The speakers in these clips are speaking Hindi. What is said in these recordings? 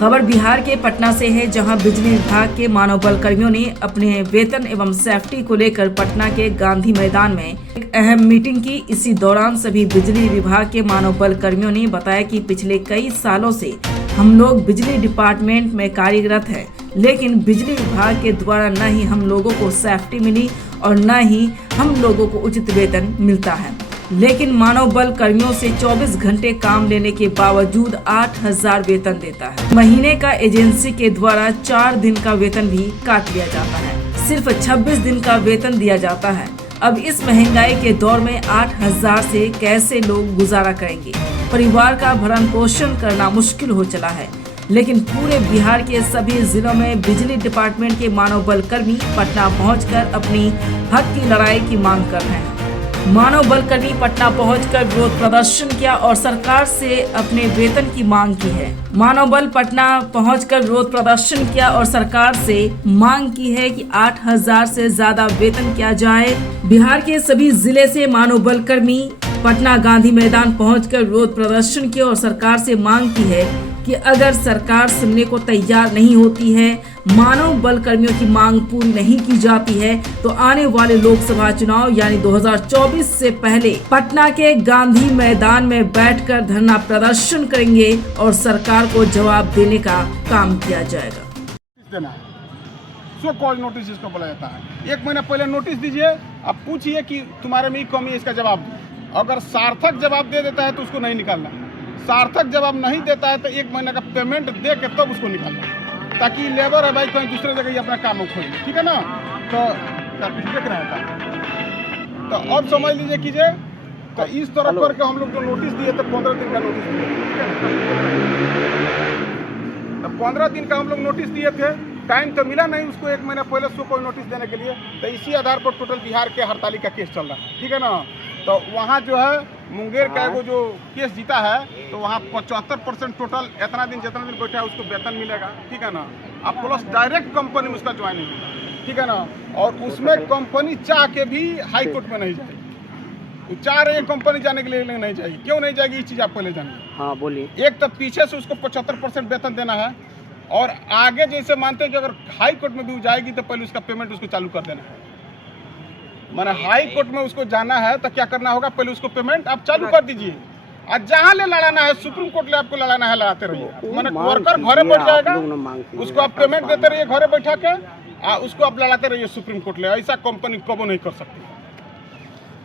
खबर बिहार के पटना से है, जहां बिजली विभाग के मानव बल कर्मियों ने अपने वेतन एवं सेफ्टी को लेकर पटना के गांधी मैदान में एक अहम मीटिंग की। इसी दौरान सभी बिजली विभाग के मानव बल कर्मियों ने बताया कि पिछले कई सालों से हम लोग बिजली डिपार्टमेंट में कार्यरत हैं, लेकिन बिजली विभाग के द्वारा न ही हम लोगों को सेफ्टी मिली और न ही हम लोगों को उचित वेतन मिलता है। लेकिन मानव बल कर्मियों से 24 घंटे काम लेने के बावजूद 8,000 वेतन देता है। महीने का एजेंसी के द्वारा 4 दिन का वेतन भी काट लिया जाता है। सिर्फ 26 दिन का वेतन दिया जाता है। अब इस महंगाई के दौर में 8,000 से कैसे लोग गुजारा करेंगे? परिवार का भरण पोषण करना मुश्किल हो चला है। लेकिन पूरे बिहार के सभी जिलों में बिजली डिपार्टमेंट के मानव बल कर्मी पटना पहुंचकर अपनी हक की लड़ाई की मांग कर रहे हैं। मानव बल कर्मी पटना पहुंचकर विरोध प्रदर्शन किया और सरकार से अपने वेतन की मांग की है। मानव बल पटना पहुंचकर विरोध प्रदर्शन किया और सरकार से मांग की है कि 8,000 से ज्यादा वेतन किया जाए। बिहार के सभी जिले से मानव बल कर्मी पटना गांधी मैदान पहुंचकर विरोध प्रदर्शन किया और सरकार से मांग की है कि अगर सरकार सुनने को तैयार नहीं होती है, मानव बल कर्मियों की मांग पूरी नहीं की जाती है, तो आने वाले लोकसभा चुनाव यानी 2024 से पहले पटना के गांधी मैदान में बैठकर धरना प्रदर्शन करेंगे और सरकार को जवाब देने का काम किया जाएगा। सो कॉल नोटिस इसको बोला जाता है। 1 महीना पहले नोटिस दीजिए, अब पूछिए कि तुम्हारे में कमी है, इसका जवाब दो। अगर सार्थक जवाब दे देता है तो उसको नहीं निकालना। सार्थक जवाब नहीं देता है तो 1 महीने का पेमेंट दे के तब उसको निकालना, ताकि लेबर है भाई कहीं दूसरे जगह ही अपना काम खोले, ठीक है ना। तो कुछ देख रहा था, तो अब समझ लीजिए कीजिए। तो इस तरह करके हम लोग जो नोटिस दिए थे 15 दिन का नोटिस दिए, तो 15 दिन का हम लोग नोटिस दिए थे। टाइम तो मिला नहीं उसको 1 महीना पहले उसको कोई नोटिस देने के लिए। तो इसी आधार पर टोटल बिहार के हड़ताली का केस चल रहा है, ठीक है ना। तो वहाँ जो है मुंगेर का वो जो केस जीता है, तो वहाँ 75% टोटल जितना दिन बैठा है उसको वेतन मिलेगा, ठीक है ना। अब प्लस डायरेक्ट कंपनी में उसका ज्वाइनिंग होगा, ठीक है ना। और उसमें कंपनी चाह के भी हाई कोर्ट में नहीं जाएगी। वो चाह रही है कंपनी जाने के लिए, नहीं जाएगी। क्यों नहीं जाएगी, ये चीज़ आप पहले जानिए। हाँ बोलिए। एक तो पीछे से उसको 75% वेतन देना है, और आगे जैसे मानते हैं कि अगर हाई कोर्ट में भी जाएगी तो पहले उसका पेमेंट उसको चालू कर देना है। माने हाई कोर्ट में उसको जाना है तो क्या करना होगा, पहले उसको पेमेंट आप चालू कर दीजिए। और जहाँ ले लड़ाना है, सुप्रीम कोर्ट ले आपको लड़ाना है, लड़ाते रहिए। माने वर्कर घरे बैठ जाएगा, उसको आप पेमेंट देते रहिए घरे बैठा के, उसको आप लड़ाते रहिए सुप्रीम कोर्ट ले। ऐसा कंपनी कबो नहीं कर सकती।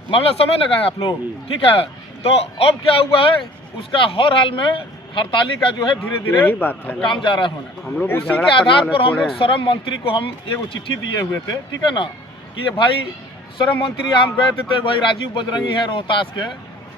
मामला समझ न गए आप लोग, ठीक है। तो अब क्या हुआ है, उसका हर हाल में हड़ताली का जो है धीरे धीरे काम जा रहा है होना। उसी के आधार पर हम लोग श्रम मंत्री को हम एक चिट्ठी दिए हुए थे, ठीक है ना, कि भाई श्रम मंत्री हम गए थे, तो भाई राजीव बजरंगी है रोहतास के,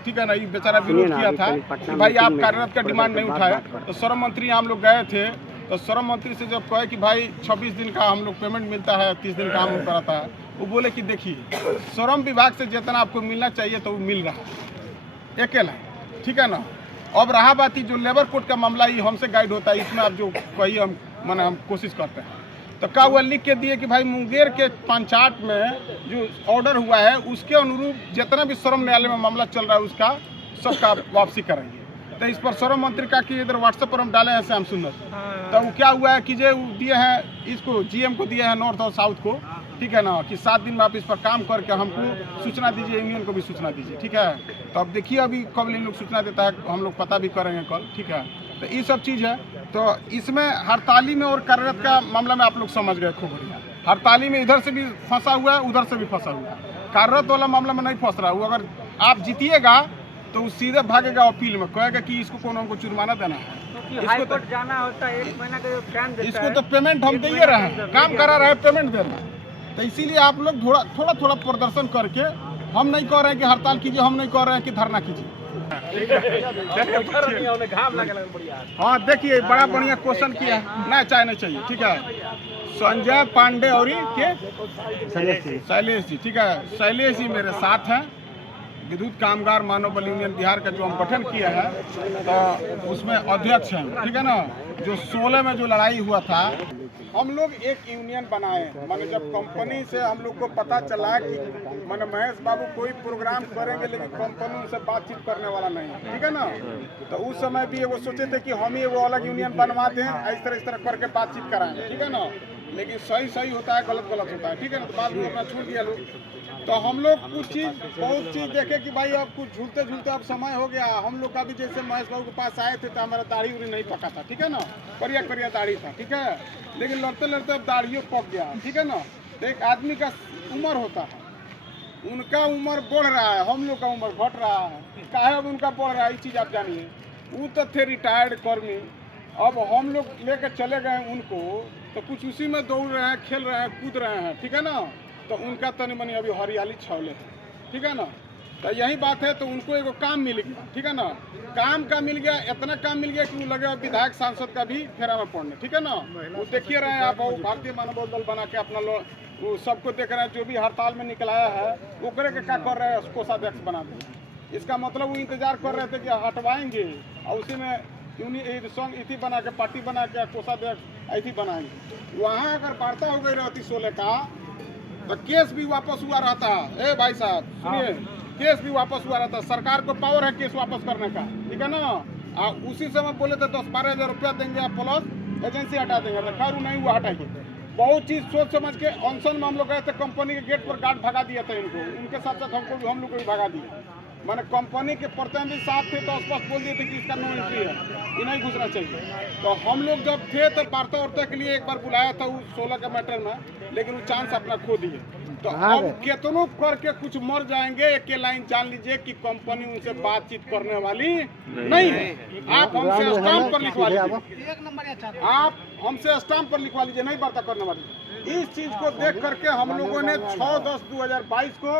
ठीक है ना, ये बेचारा विरोध किया था कि भाई आप कार्यरत का डिमांड नहीं उठाए। तो श्रम मंत्री हम लोग गए थे, तो श्रम मंत्री से जब कहे कि भाई 26 दिन का हम लोग पेमेंट मिलता है, 30 दिन काम कराता है, वो बोले कि देखिए श्रम विभाग से जितना आपको मिलना चाहिए तो वो मिल रहा है अकेला, ठीक है ना। अब रहा बात जो लेबर कोर्ट का मामला, ये हमसे गाइड होता है, इसमें आप जो कही हम हम कोशिश करते हैं। तो क्या हुआ, लिख के दिए कि भाई मुंगेर के पंचायत में जो ऑर्डर हुआ है उसके अनुरूप जितना भी श्रम न्यायालय में मामला चल रहा है उसका सबका वापसी करेंगे। तो इस पर श्रम मंत्री का कि इधर व्हाट्सएप पर हम डाले हैं श्याम सुंदर। तो वो क्या हुआ है कि जो दिए हैं इसको जीएम को दिए हैं नॉर्थ और साउथ को, ठीक है ना, कि 7 दिन में आप इस पर काम करके हमको सूचना दीजिए, यूनियन को भी सूचना दीजिए, ठीक है। तो अब देखिए अभी कब इन लोग सूचना देता है, हम लोग पता भी करेंगे कल, ठीक है। तो ये सब चीज़ है। तो इसमें हड़ताली में और कार्यरत का मामला में आप लोग समझ गए खूब बढ़िया। हड़ताली में इधर से भी फंसा हुआ है, उधर से भी फंसा हुआ है। कार्यरत वाला मामला में नहीं फंस रहा है। वो अगर आप जीतिएगा तो वो सीधे भागेगा अपील में, कहेगा कि इसको कौन हमको जुर्माना देना है, इसको तो जाना होता है 1 महीना का जो टाइम देता है, इसको तो पेमेंट हम दे रहे हैं, काम करा रहे हैं, पेमेंट दे रहे हैं। तो इसीलिए आप लोग थोड़ा प्रदर्शन करके, हम नहीं कह रहे हैं कि हड़ताल कीजिए, हम नहीं कह रहे हैं कि धरना कीजिए। हाँ देखिए बड़ा बढ़िया क्वेश्चन किया, नहीं चाहे नहीं चाहिए, ठीक है। संजय पांडे और के शैलेश जी, ठीक है। शैलेश जी मेरे साथ हैं। विद्युत कामगार मानव बल यूनियन बिहार का जो हम गठन किया है, तो उसमें अध्यक्ष हैं, ठीक है ना। जो 16 में जो लड़ाई हुआ था, हम लोग एक यूनियन बनाए। माने जब कंपनी से हम लोग को पता चला कि माने महेश बाबू कोई प्रोग्राम करेंगे लेकिन कंपनी उनसे बातचीत करने वाला नहीं, ठीक है ना। तो उस समय भी वो सोचे थे कि हम ही वो अलग यूनियन बनवाते हैं, इस तरह करके बातचीत कराएंगे, ठीक है ना। लेकिन सही सही होता है, गलत गलत होता है, ठीक है ना। तो बाद में अपना छूट गया लोग। तो हम लोग कुछ चीज़ बहुत चीज़ देखे कि भाई अब कुछ झूलते झूलते अब समय हो गया। हम लोग का भी जैसे महेश बाबू के पास आए थे तो हमारा दाढ़ी उड़ी नहीं पका था, ठीक है ना। करिया करिया दाढ़ी था, ठीक है। लेकिन लड़ते लड़ते अब दाढ़ियों पक गया, ठीक है ना। तो एक आदमी का उम्र होता है, उनका उम्र बढ़ रहा है, हम लोग का उम्र घट रहा है। काहे अब उनका बढ़ रहा है ये चीज़ आप जानिए। वो तो थे रिटायर्ड कर्मी, अब हम लोग लेकर चले गए उनको, तो कुछ उसी में दौड़ रहे हैं, खेल रहे हैं, कूद रहे हैं, ठीक है ना। तो उनका तनी मनी अभी हरियाली छावले है, ठीक है ना। तो यही बात है। तो उनको एगो काम मिल गया, ठीक है ना। काम का मिल गया, इतना काम मिल गया कि वो लगे विधायक सांसद का भी फेरा में पड़ने, ठीक है ना। वो देखिए रहे हैं आप, वो भारतीय मानव दल बना के अपना वो सबको देख रहे हैं। जो भी हड़ताल में निकलाया है वो करे के क्या कर रहे हैं, कोषाध्यक्ष बना दिया। इसका मतलब वो इंतजार कर रहे थे कि हटवाएंगे और उसी में संघ इति बना के, पार्टी बना के कोषाध्यक्ष इति बनाएंगे। वहाँ अगर वार्ता हो गई रहती 16 का तो केस भी वापस हुआ रहता। ए भाई साहब सुनिए, केस भी वापस हुआ रहता। सरकार को पावर है केस वापस करने का, ठीक है ना। उसी समय बोले थे 10-12 हज़ार रुपया देंगे आप प्लस एजेंसी हटा देंगे, तो खैर नहीं हुआ, हटाइए। बहुत चीज़ सोच समझ के अनशन में हम लोग गए थे। कंपनी के गेट पर गार्ड भगा दिया था इनको, उनके साथ साथ हम लोग को भी भगा दिया। मैंने कंपनी के प्रतिनिधि साथ थे तो स्पष्ट बोल दिए थे कि इसका नो एंट्री है, ये नहीं घुसना चाहिए। तो हम लोग जब थे तो वार्ता वार्ता के लिए एक बार बुलाया था उस 16 के मैटर में, लेकिन वो चांस अपना खो दिए। तो अब कितनों करके कुछ मर जाएंगे। एक लाइन जान लीजिए कि कंपनी उनसे बातचीत करने वाली नहीं है। आप हमसे स्टाम्प पर लिखवा लीजिए, आप हमसे स्टाम्प पर लिखवा लीजिए, नहीं वार्ता करने वाली। इस चीज को देख करके हम लोगों ने 6/10/2022 को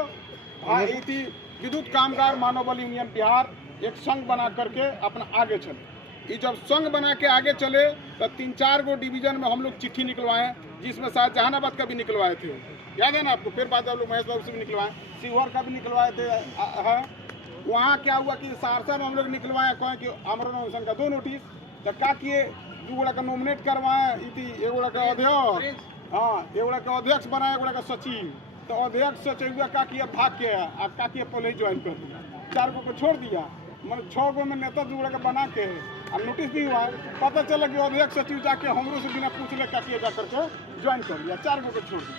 विद्युत कामगार मानव बल यूनियन बिहार एक संघ बना करके अपना आगे चले। ये जब संघ बना के आगे चले तो 3-4 गो डिवीजन में हम लोग चिट्ठी निकलवाए, जिसमें शायद जहानाबाद का भी निकलवाए थे, याद है ना आपको। फिर बाद हम लोग महेश बाबू से भी निकलवाए, सीहोर का भी निकलवाए थे। वहाँ क्या हुआ कि सहरसा में हम लोग निकलवाए, कहें कि आमरण का 2 नोटिस। तो क्या किए, 2 गोड़ा का नॉमिनेट करवाए, एगोड़ा का अध्यक्ष, हाँ एगोड़ा का अध्यक्ष बनाए, एगोड़ा का सचिव। तो अध्यक्ष सचिव का किया भाग के आप क्या किया, पहले ही ज्वाइन कर दिया, 4 गो को छोड़ दिया। मतलब 6 गो में नेता 2 गोड़ा का बना के अब नोटिस भी हुआ। पता चला कि अध्यक्ष सचिव जाके हमरों से बिना पूछ ले क्या किया जा करके ज्वाइन कर लिया, 4 गो को छोड़ दिया।